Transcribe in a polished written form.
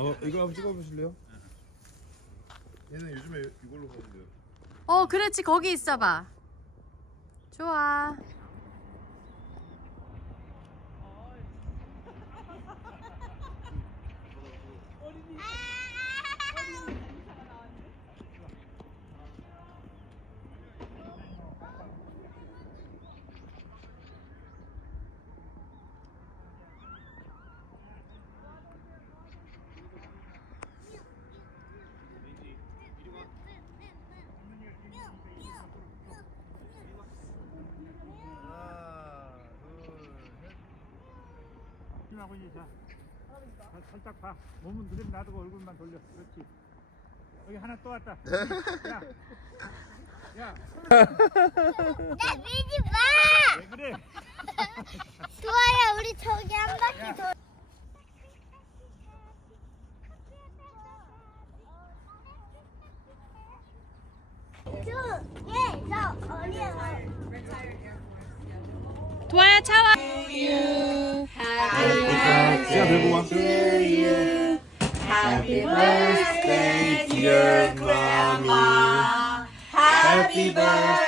이거 한번 찍어보실래요? 얘는 요즘에 이걸로 먹는데요. 그렇지. 거기 있어봐. 좋아. 하고 이제 자 살짝 봐. 몸은 그대로 놔두고 얼굴만 돌려. 그렇지. 여기 하나 또 왔다. 야. 나 밀지 마! 왜 그래? 좋아요, 우리 저기 한 바퀴 더. 저 어려워. 도아야 차와. 야 들고 와. Happy birthday, dear grandma. Happy birthday.